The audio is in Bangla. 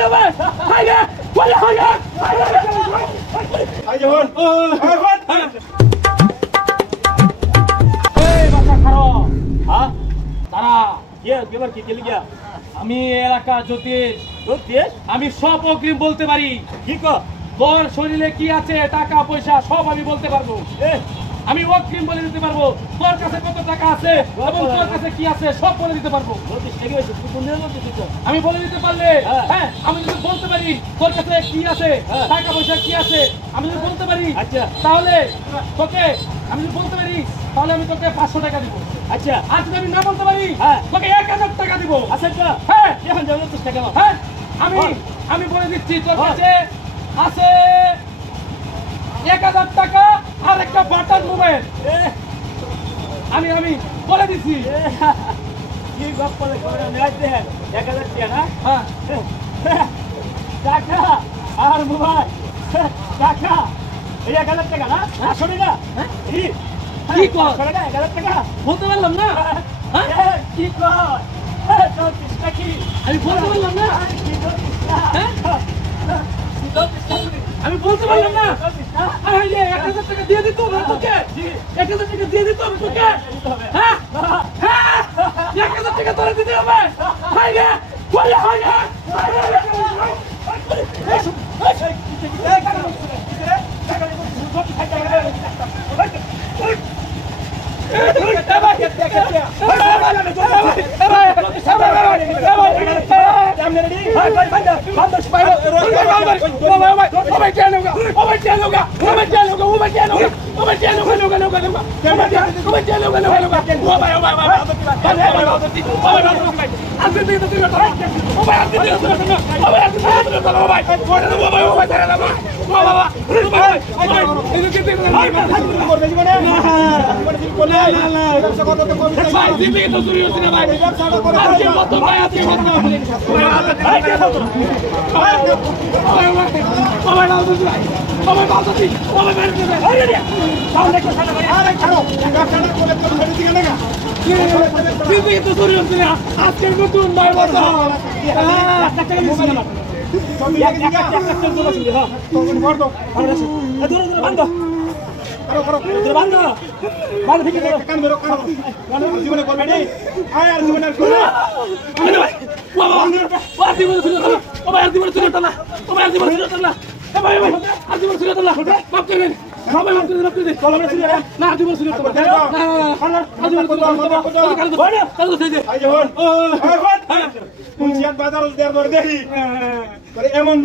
দিতে হবে হাই গে বলে হাই গে আই যখন এই বাচ্চা খারো হ্যাঁ তারা এবার কি লিখা আমি এলাকা জ্যোতিষ জ্যোতিষ আমি সব অগ্রিম বলতে পারি কি কো তোর শরীরে কি আছে টাকা পয়সা সব আমি বলতে পারবো আমি অগ্রিম বলে দিতে পারবো তোর কাছে কত টাকা আছে এবং তোর কাছে কি আছে সব বলে দিতে পারবো জ্যোতিষ ঠিক আছে তুই কোন দিন জ্যোতিষ আমি বলে দিতে পারলে হ্যাঁ আমি যদি বলতে পারি তোর কাছে কি আছে টাকা পয়সা কি আছে আমি যদি বলতে পারি আচ্ছা তাহলে তোকে আমি যদি বলতে পারি তাহলে আমি তোকে 500 টাকা দিব আচ্ছা আর যদি আমি না বলতে পারি তোকে 1000 টাকা দিব আচ্ছা হ্যাঁ এখন যাও জ্যোতিষ টাকা হ্যাঁ আমি বলে দিচ্ছি তোর কাছে আছে 1000 টাকা আর একটা বাটার মোবাইল আমি বলে দিচ্ছি কি গপ করে করে নিতে हैं 1000 টাকা না হ্যাঁ টাকা আর মোবাইল টাকা এই 1000 টাকা না 500 টাকা কি কর 1000 টাকা বলতে পারলাম না হ্যাঁ কি কর জ্যোতিষটা কি আমি বলতে পারলাম না হ্যাঁ আমি বলতে পারলাম না আরে 1000 টাকা দিয়ে দিত না তোকে 1000 টাকা দিয়ে দিত আমি তোকে হ্যাঁ হ্যাঁ 1000 টাকা তোরে দিতে হবে হাই গে বলে হাই গে আজকের নতুন নয় বছর এমন